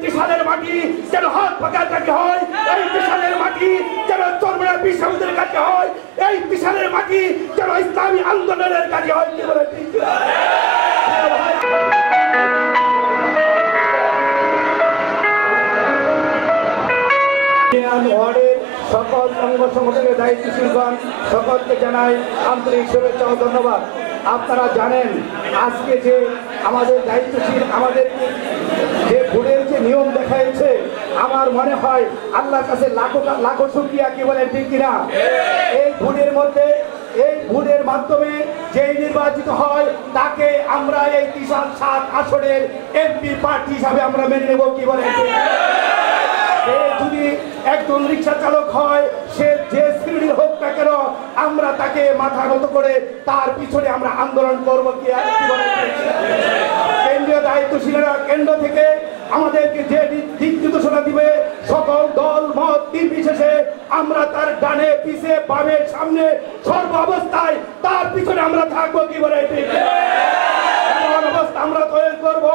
ত্রিশালের মাটি যেন হাত পাকার কাছে হয়, এই ত্রিশালের মাটি যেন চরমরা বিশ্ববিদ্যালয়ের কাছে হয়, এই ত্রিশালের মাটি যেন ইসলামী আন্দোলনের কাছে হয়। কি বলে ঠিক ওয়ার্ডের সকল অঙ্গ সংগঠনের দায়িত্বশীলগণ সকলকে জানাই আন্তরিক শুভেচ্ছা ও ধন্যবাদ। আপনারা জানেন আজকে যে আমাদের দায়িত্বশীল আমাদের যে ভোটের যে নিয়ম দেখাইছে, আমার মনে হয় আল্লাহর কাছে লাখো লাখো শুকরিয়া। কি বলেন ঠিক কিনা? এই ভোটের মাধ্যমে যে নির্বাচিত হয় তাকে আমরা এই 7 আসনের এমপি প্রার্থী হিসাবে আমরা মেনে নেব। কি বলেন? সে যদি একজন রিক্সা চালক হয়, সে যে শ্রেণীর হোক না কেন, আমরা তাকে মাথা নত করে তার পিছনে আমরা আন্দোলন করবো। কি বলেন? কেন্দ্রীয় দায়িত্বশীলরা কেন্দ্র থেকে আমাদেরকে যে দিক নির্দেশনা দিবে, সকল দল মত নির্বিশেষে আমরা তার ডানে পিছে বামে সামনে সর্ব অবস্থায় তার পিছনে আমরা থাকবো। কি বলে? আমরা তৈরি করবো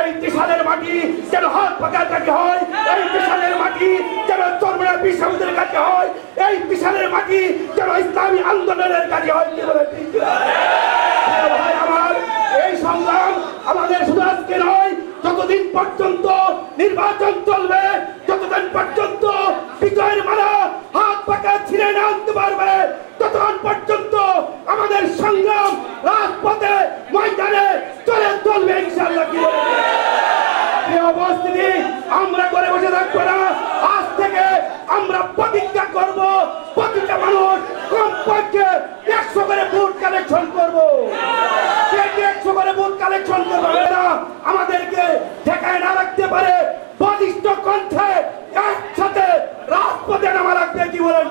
এই ত্রিশালের মাটি যেন হাত পাকার কাছে হয়, এই ত্রিশালের মাটি যেন চরমরা বিশ্ববিদ্যালয়ের কাছে হয়, এই ত্রিশালের মাটি যেন ইসলামী আন্দোলনের কাছে হয়। কি বলে ঠিক? ভাই আমার, এই সংগ্রাম আমাদের শুধু আজকে নয়, যতদিন পর্যন্ত নির্বাচন চলবে, যতদিন পর্যন্ত বিজয়ের মালা হাত পাকা ছিঁড়ে না আনতে পারবে, ততক্ষণ পর্যন্ত আমাদের সংগ্রাম রাজপথে ময়দানে চলবে ইনশাআল্লাহ। কি বলে? এই অবস্থিতি আমরা করে বসে থাকবো না। আজ থেকে আমরা প্রতিজ্ঞা করব, প্রতিটা মানুষ কমপক্ষে 100 করে ভোট কালেকশন করবো। 100 করে ভোট কালেকশন করবো না, আমাদেরকে ঠেকায় না রাখতে পারে। বলিষ্ঠ কণ্ঠে একসাথে রাজপথে নামা রাখবে। কি বলেন?